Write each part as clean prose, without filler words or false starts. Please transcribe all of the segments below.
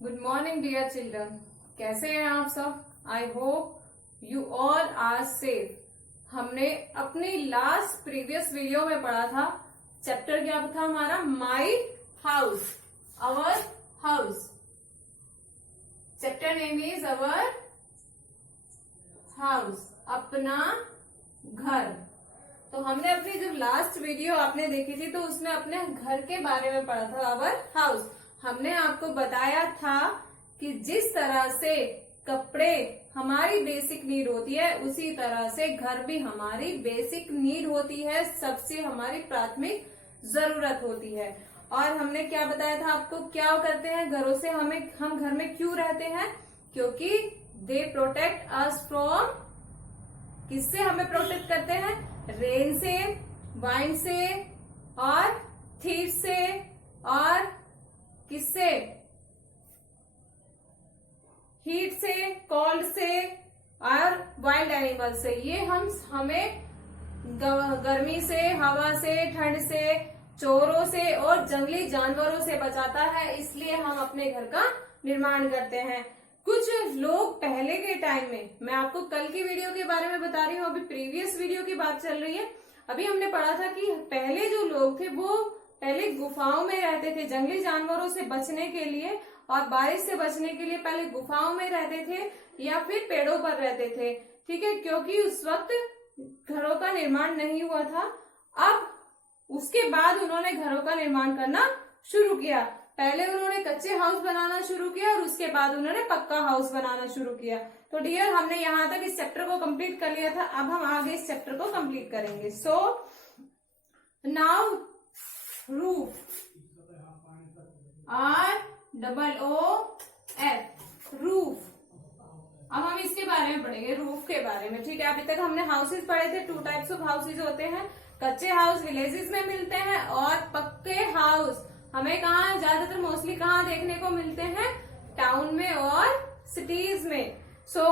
Good morning dear children. कैसे हैं आप सब? I hope you all are safe. हमने अपनी लास्ट प्रीवियस वीडियो में पढ़ा था, चैप्टर क्या था हमारा? My house, our house. Chapter name is our house, अपना घर। तो हमने अपनी जो लास्ट वीडियो आपने देखी थी तो उसमें अपने घर के बारे में पढ़ा था, अवर हाउस। हमने आपको बताया था कि जिस तरह से कपड़े हमारी बेसिक नीड होती है उसी तरह से घर भी हमारी बेसिक नीड होती है, सबसे हमारी प्राथमिक जरूरत होती है। और हमने क्या बताया था आपको, क्या करते हैं घरों से, हम घर में क्यों रहते हैं? क्योंकि दे प्रोटेक्ट अस फ्रॉम, किससे हमें प्रोटेक्ट करते हैं? रेन से, वाइंड से और थीफ से और किससे? हीट से, कोल्ड से और वाइल्ड एनिमल से। ये हमें गर्मी से, हवा से, ठंड से, चोरों से और जंगली जानवरों से बचाता है। इसलिए हम अपने घर का निर्माण करते हैं। कुछ लोग पहले के टाइम में, मैं आपको कल की वीडियो के बारे में बता रही हूँ, अभी प्रीवियस वीडियो की बात चल रही है। अभी हमने पढ़ा था कि पहले जो लोग थे वो पहले गुफाओं में रहते थे, जंगली जानवरों से बचने के लिए और बारिश से बचने के लिए पहले गुफाओं में रहते थे या फिर पेड़ों पर रहते थे। ठीक है, क्योंकि उस वक्त घरों का निर्माण नहीं हुआ था। अब उसके बाद उन्होंने घरों का निर्माण करना शुरू किया। पहले उन्होंने कच्चे हाउस बनाना शुरू किया और उसके बाद उन्होंने पक्का हाउस बनाना शुरू किया। तो डियर, हमने यहाँ तक इस चैप्टर को कंप्लीट कर लिया था। अब हम आगे इस चैप्टर को कंप्लीट करेंगे। So now roof, ROOF, roof. अब हम इसके बारे में पढ़ेंगे, रूफ के बारे में। ठीक है, अभी तक हमने हाउसेज पढ़े थे। 2 टाइप्स ऑफ हाउसेज होते हैं। कच्चे हाउस विलेजेस में मिलते हैं और पक्के हाउस हमें कहाँ ज्यादातर मोस्टली कहाँ देखने को मिलते हैं? टाउन में और सिटीज में। So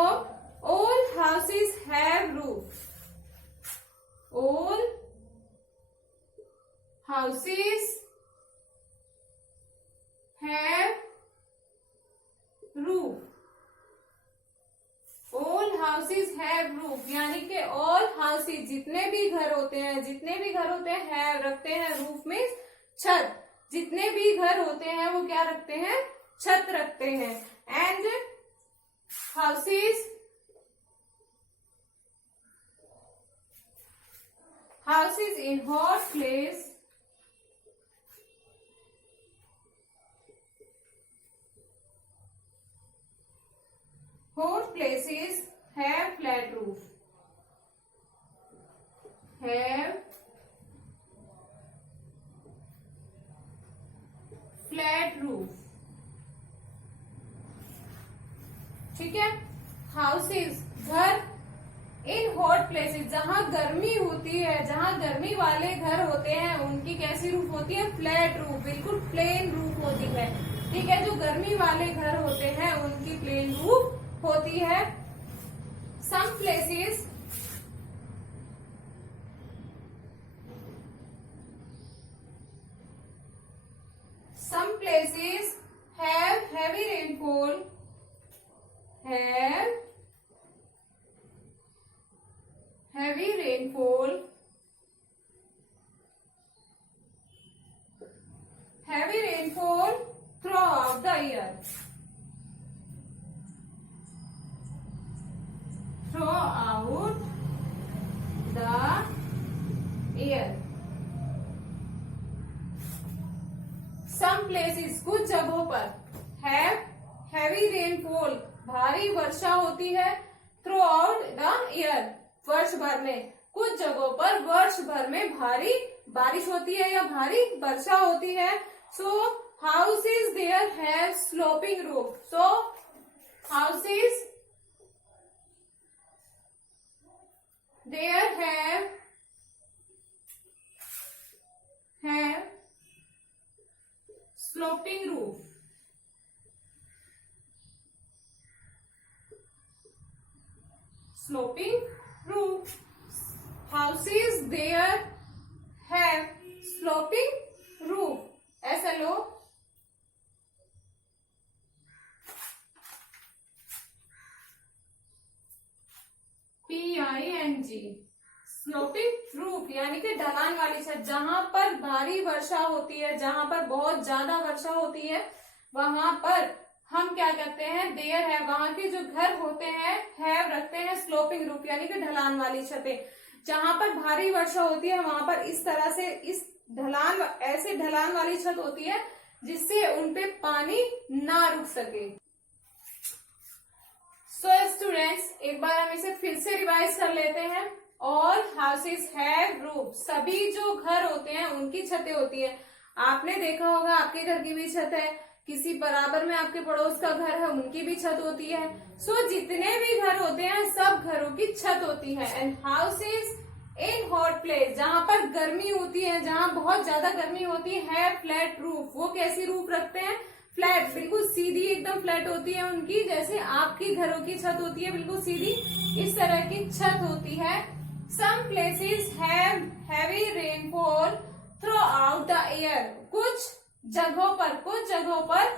all houses have roof, all houses have roof, all houses have roof, यानी कि ऑल हाउसेज, जितने भी घर होते हैं, हैव रखते हैं, रूफ में छत। जितने भी घर होते हैं वो क्या रखते हैं? छत रखते हैं। And houses in hot place, hot places have flat roof, have flat roof। ठीक है, हाउसेज, घर, इन हॉट प्लेसेस, जहां गर्मी होती है, जहां गर्मी वाले घर होते हैं, उनकी कैसी रूफ होती है? फ्लैट रूफ, बिल्कुल प्लेन रूफ होती है। ठीक है, जो गर्मी वाले घर होते हैं उनकी प्लेन रूफ होती है। Some places have heavy rainfall, have heavy rainfall, throughout the year, throughout the year। Some places, कुछ जगहों पर, have heavy rainfall, भारी वर्षा होती है, throughout the year, वर्ष भर में। कुछ जगहों पर वर्ष भर में भारी बारिश होती है या भारी वर्षा होती है। So houses there have sloping roof, so houses there have sloping roof, sloping roof। Houses there have sloping roof, SLO SLOPG, sloping roof यानी कि ढलान वाली छत। जहां पर भारी वर्षा होती है, जहां पर बहुत ज्यादा वर्षा होती है, वहां पर हम क्या करते हैं, देयर है, वहां के जो घर होते हैं, हैव रखते हैं स्लोपिंग रूफ यानी कि ढलान वाली छतें। जहां पर भारी वर्षा होती है वहां पर इस तरह से इस ढलान, ऐसे ढलान वाली छत होती है जिससे उनपे पानी ना रुक सके। सो स्टूडेंट्स, एक बार हम इसे फिर से रिवाइज कर लेते हैं। ऑल हाउसेस हैव रूफ, सभी जो घर होते हैं उनकी छतें होती है। आपने देखा होगा आपके घर की भी छत है, किसी बराबर में आपके पड़ोस का घर है उनकी भी छत होती है। सो जितने भी घर होते हैं सब घरों की छत होती है। And houses in hot place, जहां पर गर्मी होती है, जहां बहुत ज्यादा गर्मी होती है, फ्लैट रूफ, वो कैसी रूफ रखते हैं, फ्लैट, बिल्कुल सीधी एकदम फ्लैट होती है उनकी, जैसे आपकी घरों की छत होती है बिल्कुल सीधी, इस तरह की छत होती है। Some places have heavy rainfall throughout the year, कुछ जगहों पर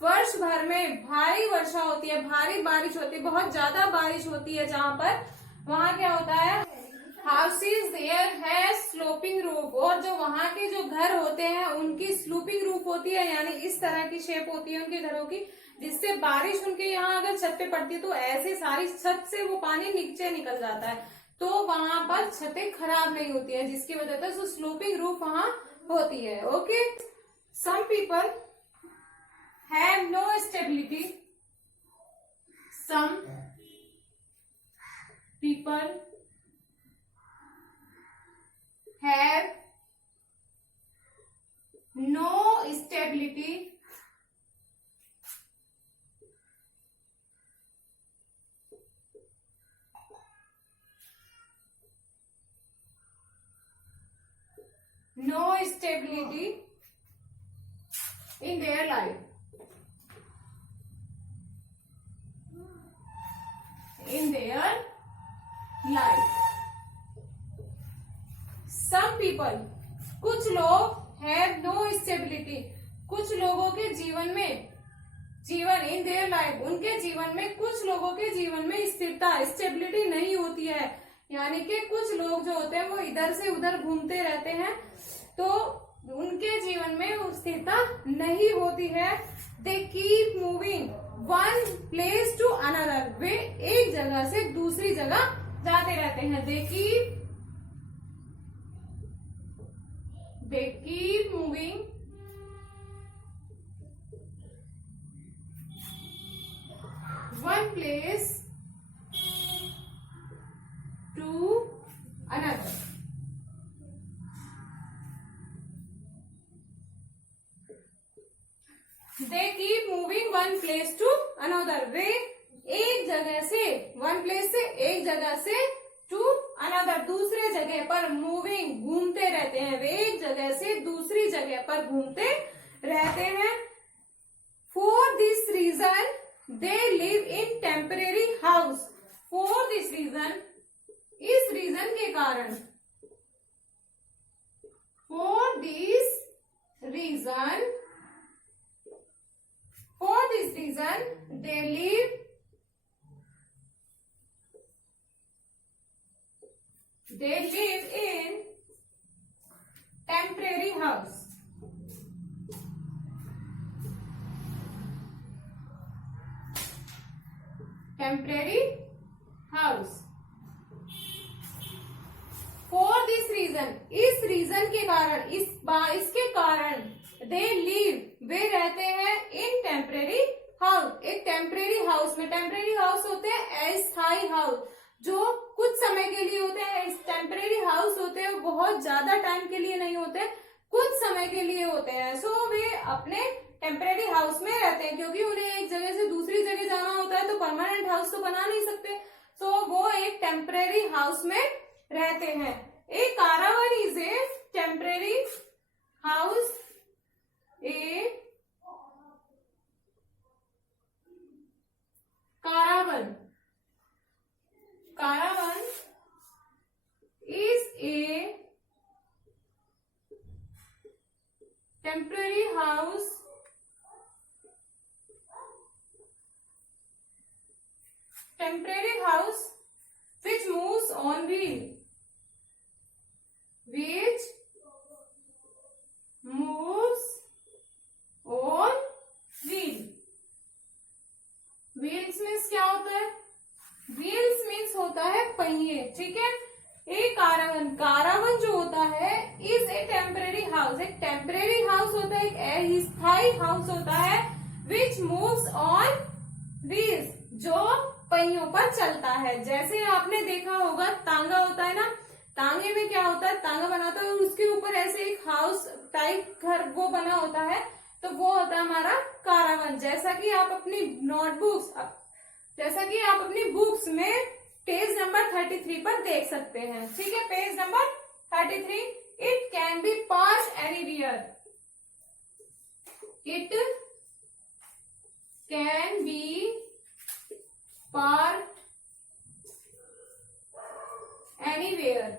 वर्ष भर में भारी वर्षा होती है, भारी बारिश होती है, बहुत ज्यादा बारिश होती है। जहां पर वहां क्या होता है, हाउसेज देयर है स्लोपिंग रूफ, और जो वहां के जो घर होते हैं उनकी स्लोपिंग रूफ होती है, यानी इस तरह की शेप होती है उनके घरों की, जिससे बारिश उनके यहाँ अगर छत पे पड़ती है तो ऐसे सारी छत से वो पानी नीचे निकल जाता है, तो वहां पर छतें खराब नहीं होती है, जिसकी वजह से स्लोपिंग रूफ वहां होती है। Okay, some people have no stability, some people have no stability, in their life, some people, कुछ लोग have no stability, कुछ लोगों के जीवन में, इन देयर लाइफ, उनके जीवन में, कुछ लोगों के जीवन में स्थिरता, स्टेबिलिटी नहीं होती है, यानी कि कुछ लोग जो होते हैं वो इधर से उधर घूमते रहते हैं, तो उनके जीवन में स्थिरता नहीं होती है। They keep moving one place to another, वे एक जगह से दूसरी जगह जाते रहते हैं। दे keep moving one place to another. They keep moving one place to another. वे एक जगह से, वन प्लेस से, एक जगह से, टू अनदर, दूसरे जगह पर, मूविंग, घूमते रहते हैं, वे एक जगह से दूसरी जगह पर घूमते रहते हैं। For this reason they live in temporary house, for this reason, इस रीजन के कारण, for this reason they live in temporary house. For this reason, इस रीजन के कारण, इसके कारण, they live, वे रहते हैं इन टेम्परेरी हाउस, एक टेम्परेरी हाउस में। टेम्परेरी हाउस होते हैं अस्थायी हाउस, जो कुछ समय के लिए होते हैं। इस टेम्परेरी हाउस होते हैं वो बहुत ज्यादा टाइम के लिए नहीं होते, कुछ समय के लिए होते हैं। सो वे अपने टेम्परेरी हाउस में रहते हैं, क्योंकि उन्हें एक जगह से दूसरी जगह जाना होता है, तो परमानेंट हाउस तो बना नहीं सकते, सो वो एक टेम्परेरी हाउस में रहते हैं। A caravan is a temporary house, ए caravan is a temporary house which moves on wheels means क्या होता है? व्हील्स मीन्स होता है पहिए, ठीक है। ए कारावन, कारावन जो होता है इज ए टेम्परेरी हाउस, एक टेम्परेरी हाउस होता है, एक अस्थायी हाउस होता है विच मूव्स ऑन व्हील्स, जो पहियों पर चलता है। जैसे आपने देखा होगा तांगा होता है ना, तांगे में क्या होता है, तांगा बना होता है और उसके ऊपर ऐसे एक हाउस टाइप घर वो बना होता है, तो वो होता है हमारा कारावन। जैसा कि आप अपनी नोटबुक्स, जैसा कि आप अपनी बुक्स में पेज नंबर 33 पर देख सकते हैं, ठीक है। Page number 33, it can B parked anywhere, it can B parked anywhere,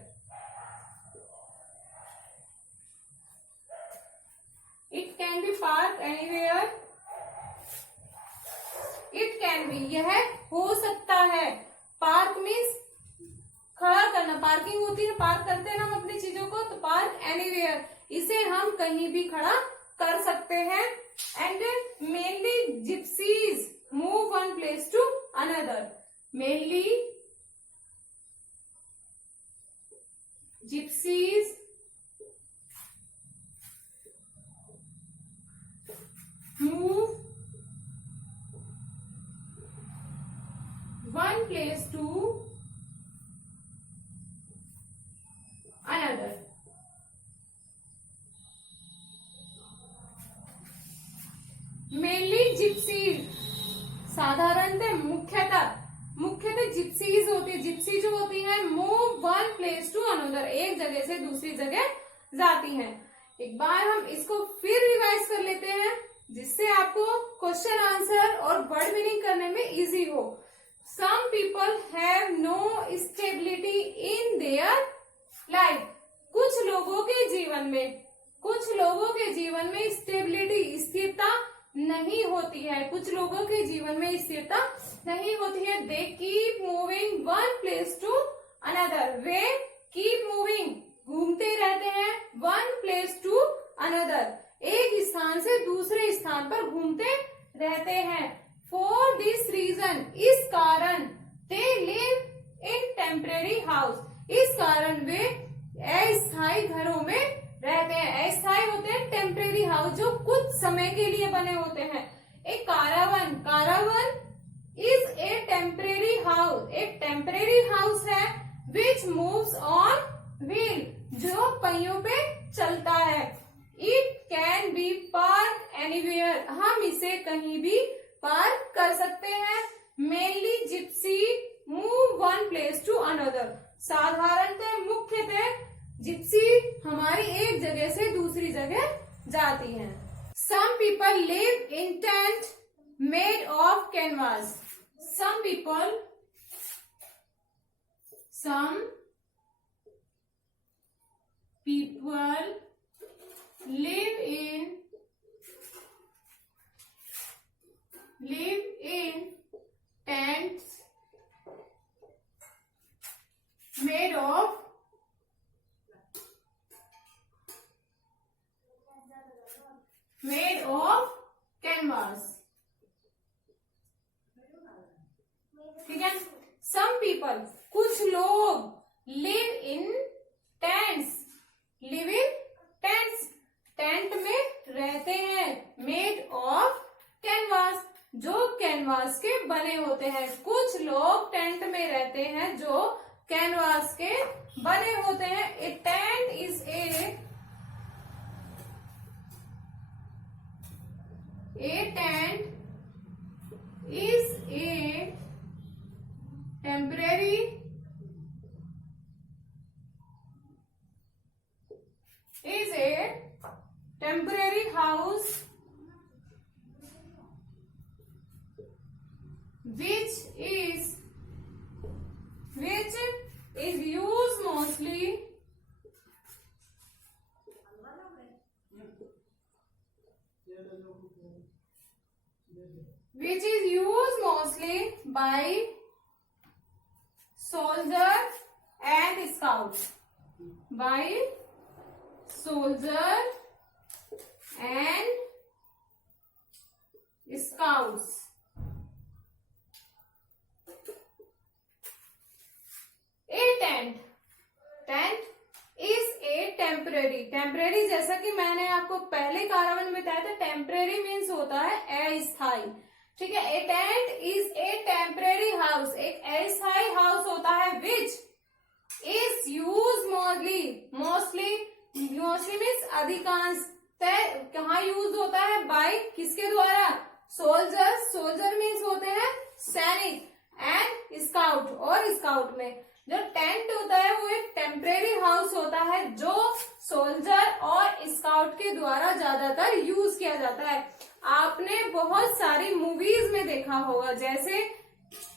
it can be park anywhere, it can B यह हो सकता है, पार्क मीन्स खड़ा करना, पार्किंग होती है, पार्क करते हैं ना हम अपनी चीजों को, तो पार्क एनीवेयर, इसे हम कहीं भी खड़ा कर सकते हैं। And mainly gypsies move one place to another, mainly gypsies move one place to another. Mainly gypsies, साधारणतः मुख्यतः जिप्सीज होती है। जिप्सी जो होती है move one place to another, एक जगह से दूसरी जगह जाती हैं। एक बार हम इसको फिर रिवाइज कर लेते हैं जिससे आपको क्वेश्चन आंसर और वर्ड मीनिंग करने में इजी हो। Some people have no stability in their life, कुछ लोगों के जीवन में स्टेबिलिटी, स्थिरता नहीं होती है, कुछ लोगों के जीवन में स्थिरता नहीं होती है। They keep moving one place to another, वे कीप मूविंग घूमते रहते हैं, वन प्लेस टू अनदर, एक स्थान से दूसरे स्थान पर घूमते रहते हैं। फॉर दिस रीजन, इस कारण, दे लिव इन टेम्परेरी हाउस, इस कारण वे अस्थायी घरों में रहते हैं। अस्थायी होते हैं टेम्परेरी हाउस, जो कुछ समय के लिए बने होते हैं। एक कारावन, कारावन इज ए टेम्परेरी हाउस, एक टेम्परेरी हाउस है विच मूव्स ऑन व्हील, जो पहियों पे चलता है। It can be park anywhere, हम इसे कहीं भी पार्क कर सकते हैं। Mainly gypsy move one place to another, साधारणतः मुख्यतः जिप्सी हमारी एक जगह से दूसरी जगह जाती हैं। Some people live in tent made of canvas, some people live in tents made of canvas, ठीक है। सम पीपल, कुछ लोग, लिव इन टेंट्स, टेंट में रहते हैं, मेड ऑफ कैनवास, जो कैनवास के बने होते हैं। कुछ लोग टेंट में रहते हैं जो कैनवास के बने होते हैं। A tent is a temporary house which is used mostly by soldiers and scouts, कि मैंने आपको पहले कार्बन में बताया था, टेम्परेरी मीन्स होता है अस्थायी, ठीक है। A tent is a temporary house, एक अस्थायी हाउस होता है which is use mostly means अधिकांश कहाँ यूज होता है, बाय किसके द्वारा, सोल्जर मीन्स होते हैं सैनिक, एंड स्काउट, और स्काउट में जो टेंट होता है वो एक टेम्परेरी हाउस होता है जो सोल्जर और स्काउट के द्वारा ज्यादातर यूज किया जाता है। आपने बहुत सारी मूवीज में देखा होगा, जैसे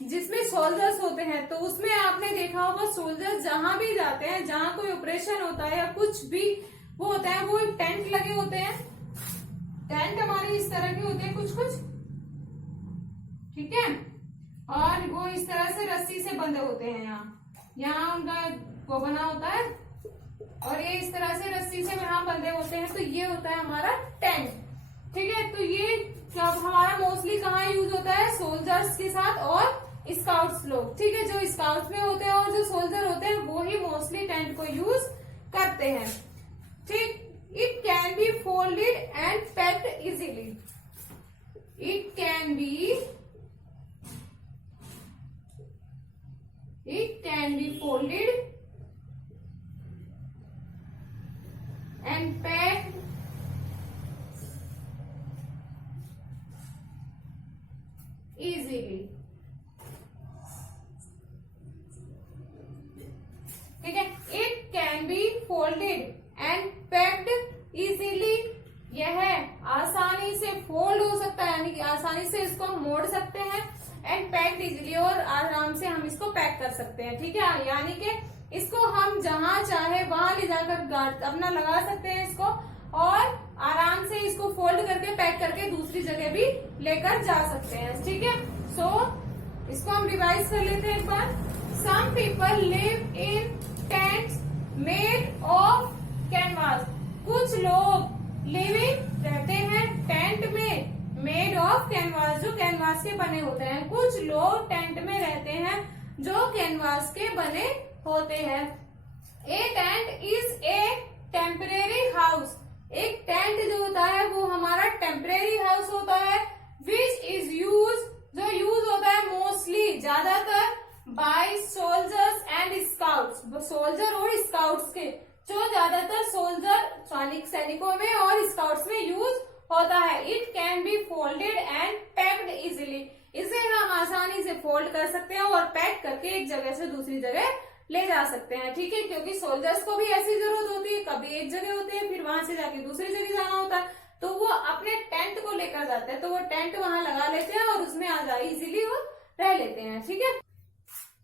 जिसमें सोल्जर्स होते हैं, तो उसमें आपने देखा होगा सोल्जर्स जहां भी जाते हैं, जहां कोई ऑपरेशन होता है या कुछ भी वो होता है, वो एक टेंट लगे होते हैं। टेंट हमारे इस तरह के होते हैं कुछ, ठीक है, और वो इस तरह से रस्सी से बंधे होते हैं, यहाँ उनका वो बना होता है, और ये इस तरह से रस्सी से यहाँ बंधे होते हैं, तो ये होता है हमारा टेंट, ठीक है। तो ये हमारा मोस्टली कहाँ यूज होता है, सोल्जर्स के साथ और स्काउट्स लोग, ठीक है। जो स्काउट्स में होते हैं और जो सोल्जर होते हैं वो ही मोस्टली टेंट को यूज करते हैं, ठीक। It can B folded and packed easily, it can B folded and packed easily, ठीक है। It can be folded and packed easily, यह आसानी से फोल्ड हो सकता है, यानी कि आसानी से इसको हम मोड़ सकते हैं, एंड पैक्ड इजीली, और आराम से हम इसको पैक कर सकते हैं, ठीक है। यानी कि इसको हम जहां चाहे वहां ले जाकर अपना लगा सकते हैं इसको, और आराम से इसको फोल्ड करके पैक करके दूसरी जगह भी लेकर जा सकते हैं, ठीक है। सो इसको हम रिवाइज कर लेते हैं एक बार। Some people live in tents made of canvas, कुछ लोग लिविंग रहते हैं टेंट में मेड ऑफ कैनवास, जो कैनवास के बने होते हैं। कुछ लोग टेंट में रहते हैं जो कैनवास के बने होते हैं। A tent is a temporary house, एक टेंट जो होता है वो हमारा टेम्परेरी हाउस होता है, विच इज यूज, जो यूज होता है मोस्टली ज्यादातर by soldiers and scouts, soldier और स्काउट्स के, जो ज्यादातर सोल्जर सैनिकों में और स्काउट्स में यूज होता है। It can B folded and packed easily, इसे हम आसानी से फोल्ड कर सकते हैं और पैक करके एक जगह से दूसरी जगह ले जा सकते हैं, ठीक है। क्योंकि सोल्जर्स को भी ऐसी जरूरत होती है, कभी एक जगह होते हैं फिर वहां से जाके दूसरी जगह जाना होता है, तो वो अपने टेंट को लेकर जाते हैं, तो वो टेंट वहां लगा लेते हैं और उसमें आ जाए इजिली वो रह लेते हैं, ठीक है।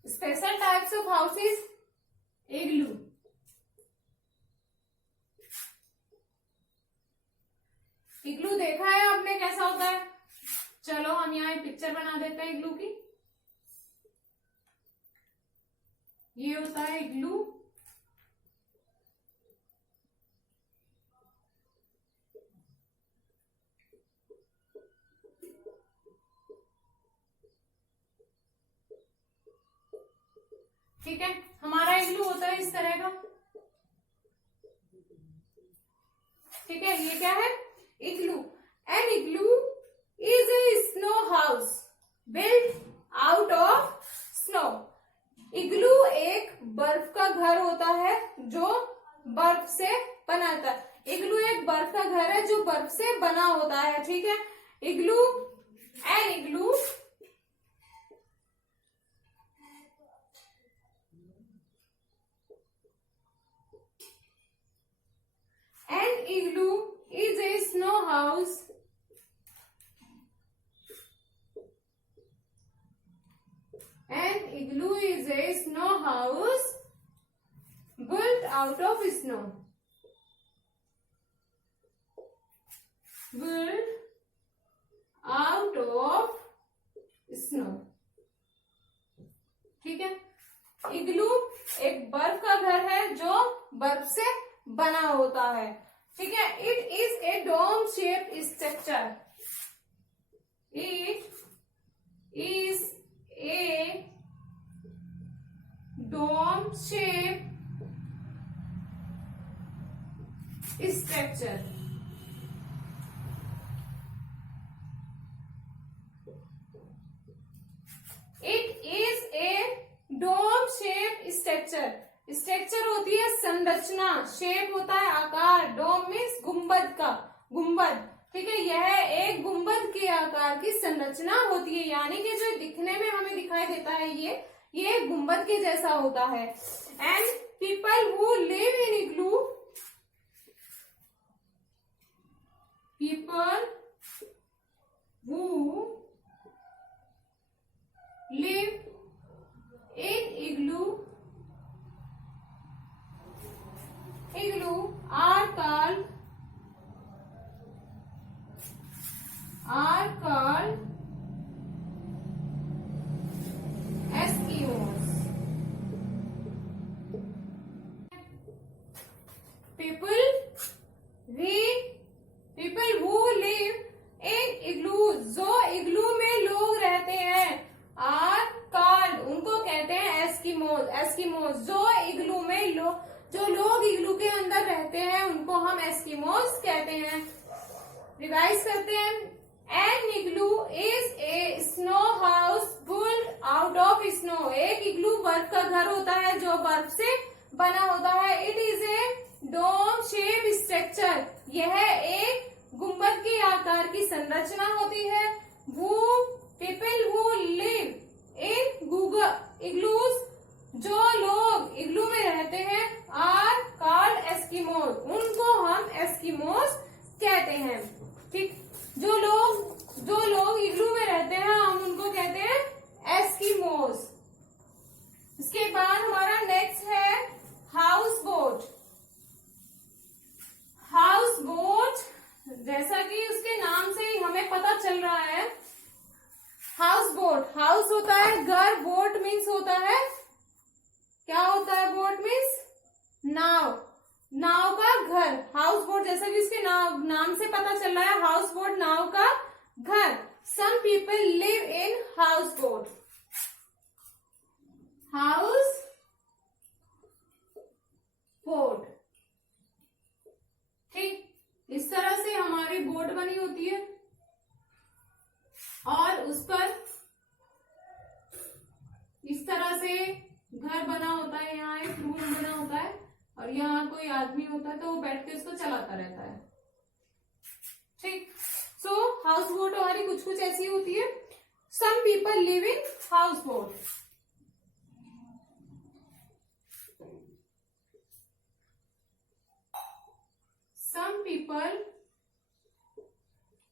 स्पेशल टाइप्स ऑफ हाउसेज, इग्लू, इग्लू देखा है आपने कैसा होता है। चलो हम यहाँ एक पिक्चर बना देते हैं इग्लू की। ये होता है इग्लू, ठीक है। हमारा इग्लू होता है इस तरह का, ठीक है। ये क्या है, igloo. An igloo is a snow house built out of snow, igloo एक बर्फ का घर होता है जो बर्फ से बना होता है। इग्लू एक बर्फ का घर है जो बर्फ से बना होता है, ठीक है। Igloo, an igloo is a snow house An igloo is a snow house built out of snow. Built out of snow. ठीक है। इग्लू एक बर्फ का घर है जो बर्फ से बना होता है, ठीक है। It is a dome shape structure, it is a dome shape structure, structure, structure होती है संरचना, शेप होता है आकार, डोम मीन्स गुंबद का, गुंबद, ठीक है। यह एक गुंबद के आकार की संरचना होती है, यानी कि जो दिखने में हमें दिखाई देता है ये गुंबद के जैसा होता है। And people who live in igloo, people who live in igloo are called Eskimos. People who live in igloo, जो इग्लू में लोग रहते हैं, are called, उनको कहते हैं एस्किमोज। एस्किमोज जो इग्लू में जो लोग इग्लू के अंदर रहते हैं उनको हम एस्किमोज कहते हैं। रिवाइज करते हैं। An igloo is a snow house built out of snow, एक इग्लू बर्फ का घर होता है जो बर्फ से बना होता है। It is a dome shape structure, यह एक गुंबद के आकार की संरचना होती है। People who live in igloos, जो लोग इग्लू में रहते हैं, आर कॉल्ड एस्किमोज, उनको हम एस्किमोज कहते हैं। ठीक, जो लोग इग्लू में रहते हैं हम उनको कहते हैं एस्किमोज। इसके बाद हमारा नेक्स्ट है हाउस बोट। हाउस बोट, जैसा कि उसके नाम से ही हमें पता चल रहा है, हाउस बोट, हाउस होता है घर, बोट मीन्स होता है, क्या होता है बोट मीन्स नाव, नाव का घर। हाउस बोट जैसा कि उसके नाम से पता चल रहा है, हाउस बोट नाव का घर। Some people live in house boat, house boat. ठीक, इस तरह से हमारी बोट बनी होती है और उस पर इस तरह से घर बना होता है, यहाँ एक रूम बना होता है और यहाँ कोई आदमी होता है तो वो बैठ के इसको चलाता रहता है। ठीक, सो हाउस बोट हमारी कुछ कुछ ऐसी होती है। Some people live in house boat. Some people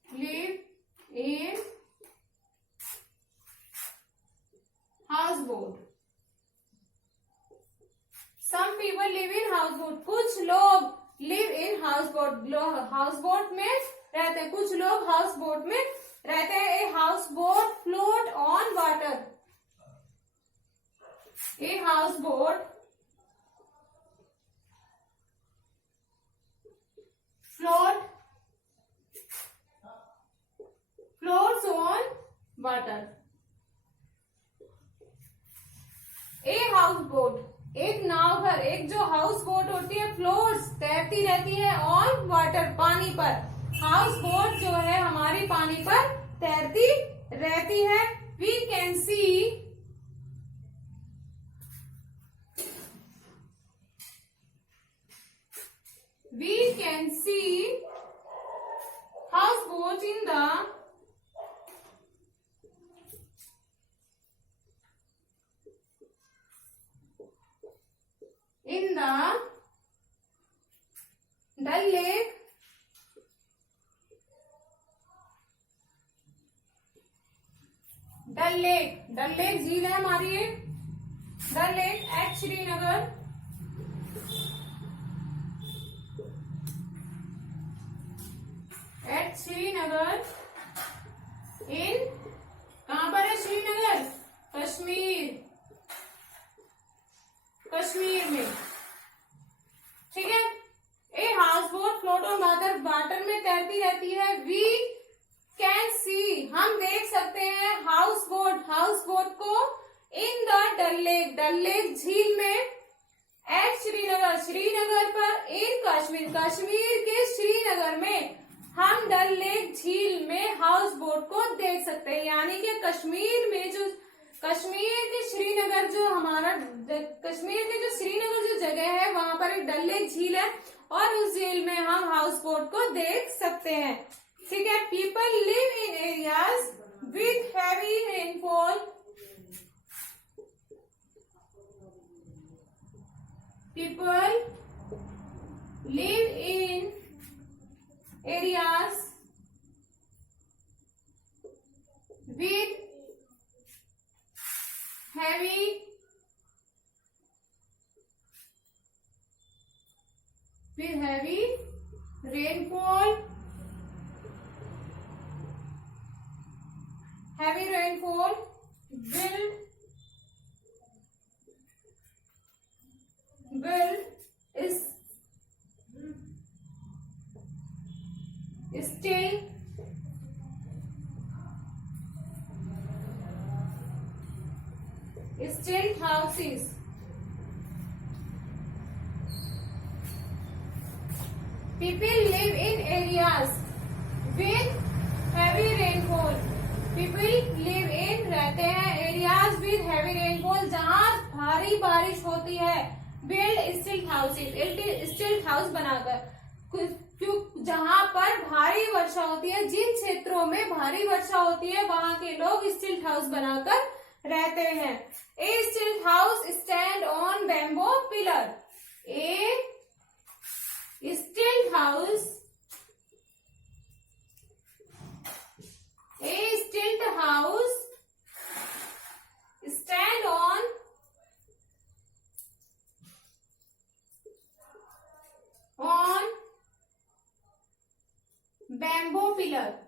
live in houseboat. Some people live in houseboat. कुछ लोग live in houseboat, houseboat में रहते हैं, कुछ लोग houseboat में रहते हैं। A houseboat float on water. A houseboat floats on water. A houseboat, एक नाव पर, एक जो हाउस बोट होती है फ्लोट्स, तैरती रहती है ऑन वाटर, पानी पर। हाउस बोट जो है हमारी पानी पर तैरती रहती है। We can see houseboat in the Dal Lake, Dal lake झील है हमारी, Dal lake at Srinagar. At Srinagar in, कहां पर है श्रीनगर? कश्मीर, कश्मीर में। ठीक है। A houseboat float on water, water में तैरती रहती है। वी कैन सी, हम देख सकते हैं हाउस बोट को इन द डल लेक झील में। एट श्रीनगर, श्रीनगर पर। इन कश्मीर, कश्मीर के श्रीनगर में हम डल लेक झील में हाउस बोट को देख सकते हैं। यानी कि कश्मीर में जो कश्मीर के श्रीनगर जो हमारा कश्मीर के जो श्रीनगर जो जगह है वहां पर एक डल लेक झील है और उस झील में हम हाउस बोट को देख सकते हैं। ठीक है। People live in areas with heavy rainfall. People live in areas with heavy rainfall, will still houses. People live in areas with heavy rainfall. People live in रहते हैं areas with heavy rainfall जहाँ भारी बारिश होती है। Build still houses, still house बनाकर, जहाँ पर भारी वर्षा होती है, जिन क्षेत्रों में भारी वर्षा होती है वहाँ के लोग स्टिल हाउस बनाकर रहते हैं। ए still house stand on bamboo pillar. A still house stand on bamboo pillar.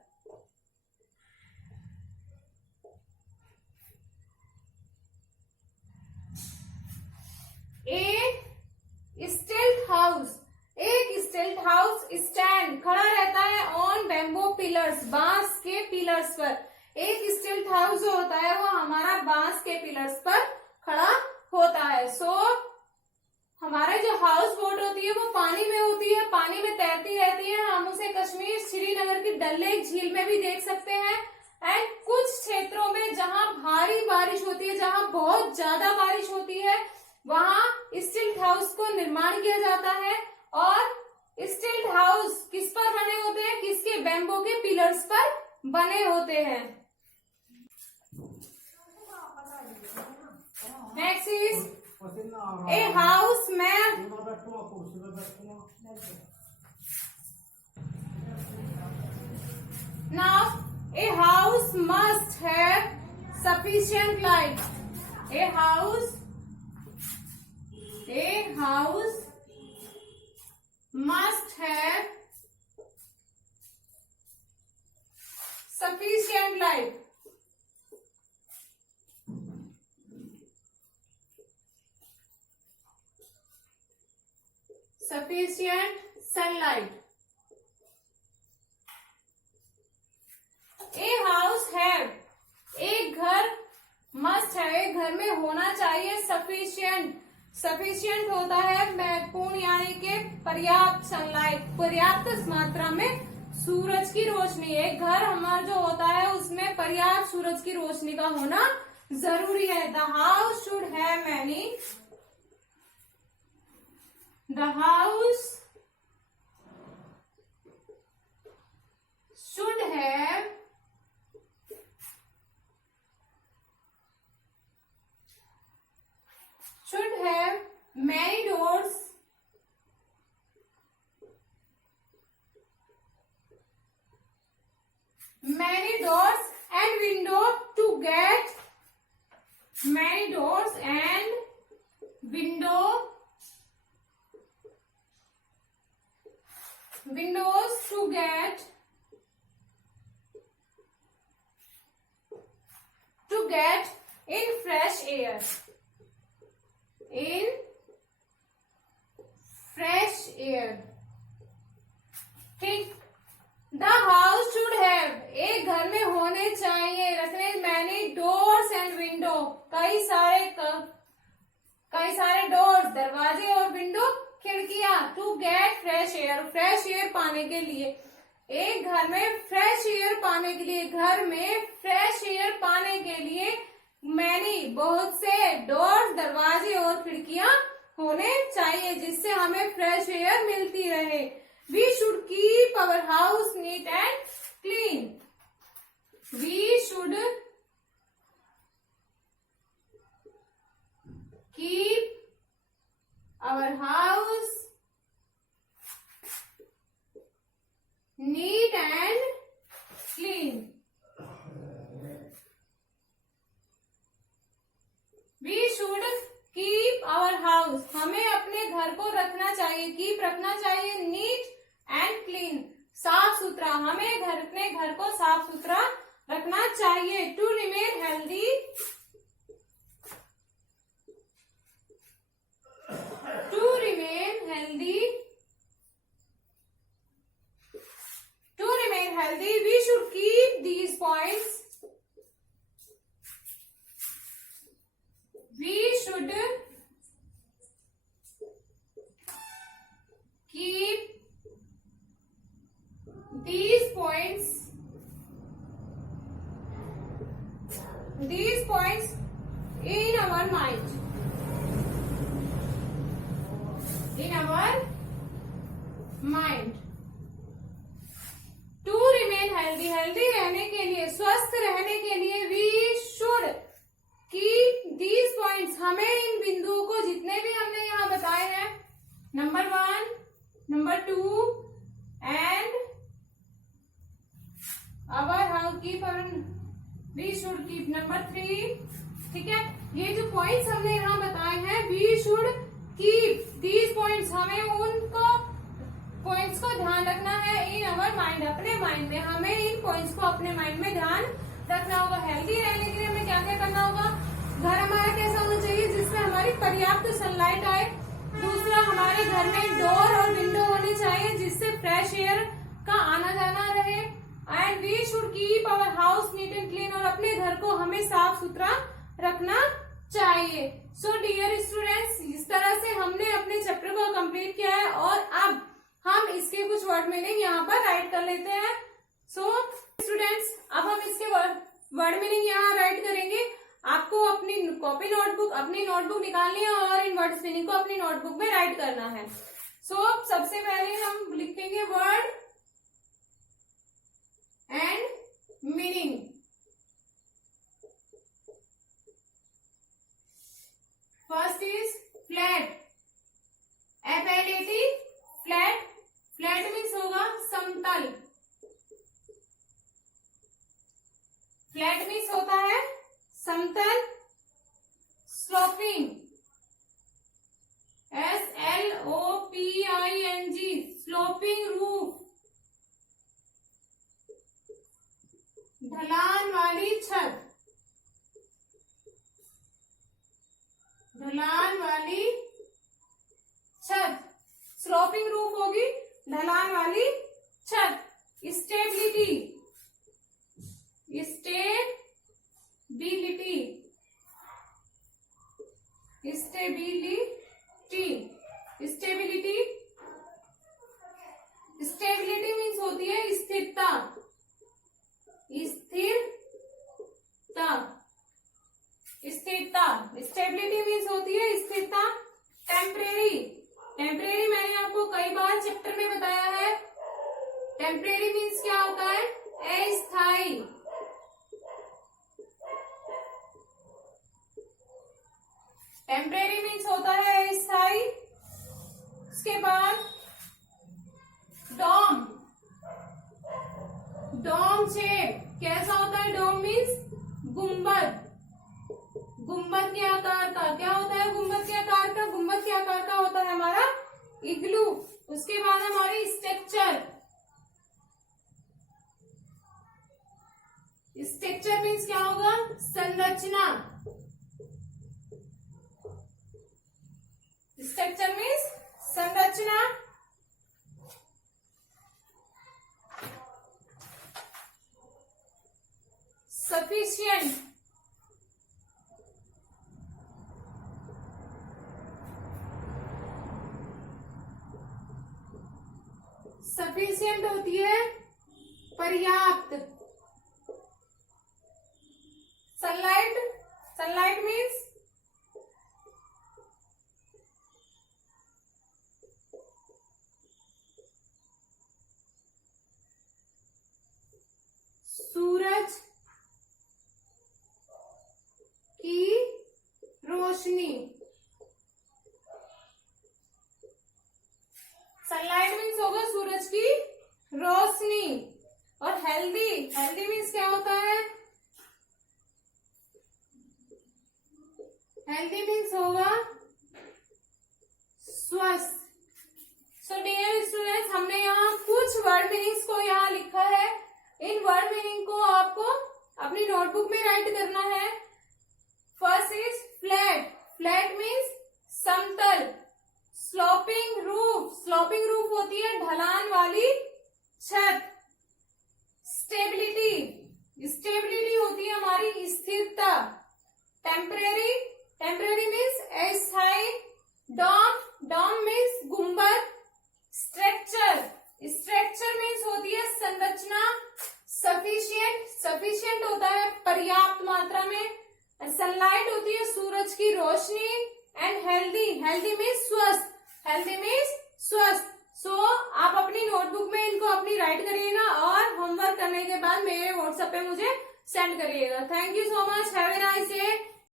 एक स्टिल्ट हाउस स्टैंड खड़ा रहता है ऑन बैम्बो पिलर्स, बांस के पिलर्स पर। एक स्टिल्ट हाउस जो होता है वो हमारा बांस के पिलर्स पर खड़ा होता है। सो हमारे जो हाउस बोट होती है वो पानी में होती है, पानी में तैरती रहती है। हम उसे कश्मीर श्रीनगर की डल लेक झील में भी देख सकते हैं। एंड कुछ क्षेत्रों में जहाँ भारी बारिश होती है, जहाँ बहुत ज्यादा बारिश होती है, वहाँ स्टिल्ट हाउस को निर्माण किया जाता है। और स्टिल्ट हाउस किस पर बने होते हैं? किसके? बैम्बो के पिलर्स पर बने होते हैं। Next is a house map. Now a house must have sufficient light. A house must have sufficient light. Sufficient sunlight. A house have, एक घर must have, एक घर में होना चाहिए sufficient होता है महत्वपूर्ण, यानी कि पर्याप्त सनलाइट, पर्याप्त मात्रा में सूरज की रोशनी। एक घर हमारा जो होता है उसमें पर्याप्त सूरज की रोशनी का होना जरूरी है। The house should have many. The house should have many doors. Many doors and window to get many doors and windows to get in fresh air. In fresh air. ठीक। The house should have, एक घर में होने चाहिए, रखने many doors and window, कई सारे doors, दरवाजे और विंडो, खिड़कियां, टू गेट फ्रेश एयर पाने के लिए। एक घर में फ्रेश एयर पाने के लिए, घर में फ्रेश एयर पाने के लिए many keep our house neat and clean. We should keep our house. हमें अपने घर को रखना चाहिए, कीप रखना चाहिए, नीट एंड क्लीन, साफ सुथरा. हमें अपने घर को साफ सुथरा रखना चाहिए. To remain healthy, we should keep these points. We should keep these points in our mind. In our mind. To remain healthy, healthy रहने के लिए, स्वस्थ रहने के लिए, we should keep these points. हमें इन बिंदुओं को जितने भी हमने यहाँ बताए हैं, number 1, number 2 and our house keep our, we should keep number 3. ठीक है, ये जो पॉइंट्स हमने यहाँ बताए हैं, we should keep these points. हमें उनको पॉइंट्स को ध्यान रखना है इन अवर माइंड, अपने माइंड में. हमें इन पॉइंट्स को अपने माइंड में ध्यान रखना होगा. हेल्दी रहने के लिए हमें क्या क्या करना होगा? घर हमारा कैसा होना चाहिए जिसमें हमारी पर्याप्त सनलाइट आए. दूसरा, हमारे घर में डोर और विंडो होनी चाहिए जिससे फ्रेश एयर का आना जाना रहे. And we should keep our house neat and clean. और अपने घर को हमें साफ सुथरा रखना चाहिए. सो डियर स्टूडेंट्स, इस तरह से हमने अपने चैप्टर को कंप्लीट किया है और अब हम इसके कुछ वर्ड मीनिंग यहाँ पर राइट कर लेते हैं. सो स्टूडेंट्स, अब हम इसके वर्ड मीनिंग यहाँ राइट करेंगे. आपको अपनी कॉपी नोटबुक, अपनी नोटबुक निकालनी है और इन वर्ड्स मीनिंग को अपनी नोटबुक में राइट करना है. सो सबसे पहले हम लिखेंगे word and meaning. First is flat. FLAT, flat. Flat means होगा समतल. फ्लैट मीन्स होता है समतल. Sloping, SLOPING, sloping roof. ढलान वाली छत. ढलान वाली छत. स्लोपिंग रूफ होगी ढलान वाली छत. Stability, stability, stability, stability. Stability means होती है स्थिरता. स्थिरता, स्थिरता. स्टेबिलिटी मीन्स होती है स्थिरता. टेम्परेरी. टेम्परेरी मैंने आपको कई बार चैप्टर में बताया है. टेम्परेरी मीन्स क्या होता है? अस्थायी. टेम्परेरी मीन्स होता है अस्थायी. उसके बाद डोम. डोम शेप कैसा होता है? डोम मीन्स गुंबद. गुंबद के आकार का. क्या होता है गुंबद के आकार का? गुंबद के आकार का होता है हमारा इग्लू. उसके बाद हमारी स्ट्रक्चर. स्ट्रक्चर मीन्स क्या होगा? संरचना. स्ट्रक्चर मीन्स संरचना. सफिशिएंट. सफिशिएंट होती है पर्याप्त. सनलाइट. सनलाइट मीन्स सूरज की रोशनी. की रोशनी। और हेल्दी, हेल्दी मीन्स क्या होता है? हेल्दी मीन्स होगा स्वस्थ। सो डियर स्टूडेंट्स, हमने यहाँ कुछ वर्ड मीनिंग्स को यहाँ लिखा है। इन वर्ड मीनिंग को आपको अपनी नोटबुक में राइट करना है। First is flat, flat means समतल। स्लोपिंग रूफ, स्लोपिंग रूफ होती है ढलान वाली छत। स्टेबिलिटी, स्टेबिलिटी होती है हमारी स्थिरता। टेम्परेरी, टेम्परेरी मीन्स अस्थायी। डॉम, डॉम मीन्स गुंबद। स्ट्रक्चर, स्ट्रक्चर मीन्स होती है संरचना। सफिशिएंट, सफिशिएंट होता है पर्याप्त मात्रा में। सनलाइट होती है सूरज की रोशनी। एंड हेल्दी, हेल्दी मीन्स स्वस्थ, हेल्दी मीन्स स्वस्थ। सो आप अपनी नोटबुक में इनको अपनी राइट करिएगा और होमवर्क करने के बाद मेरे व्हाट्सएप पे मुझे सेंड करिएगा। Thank you so much, have a nice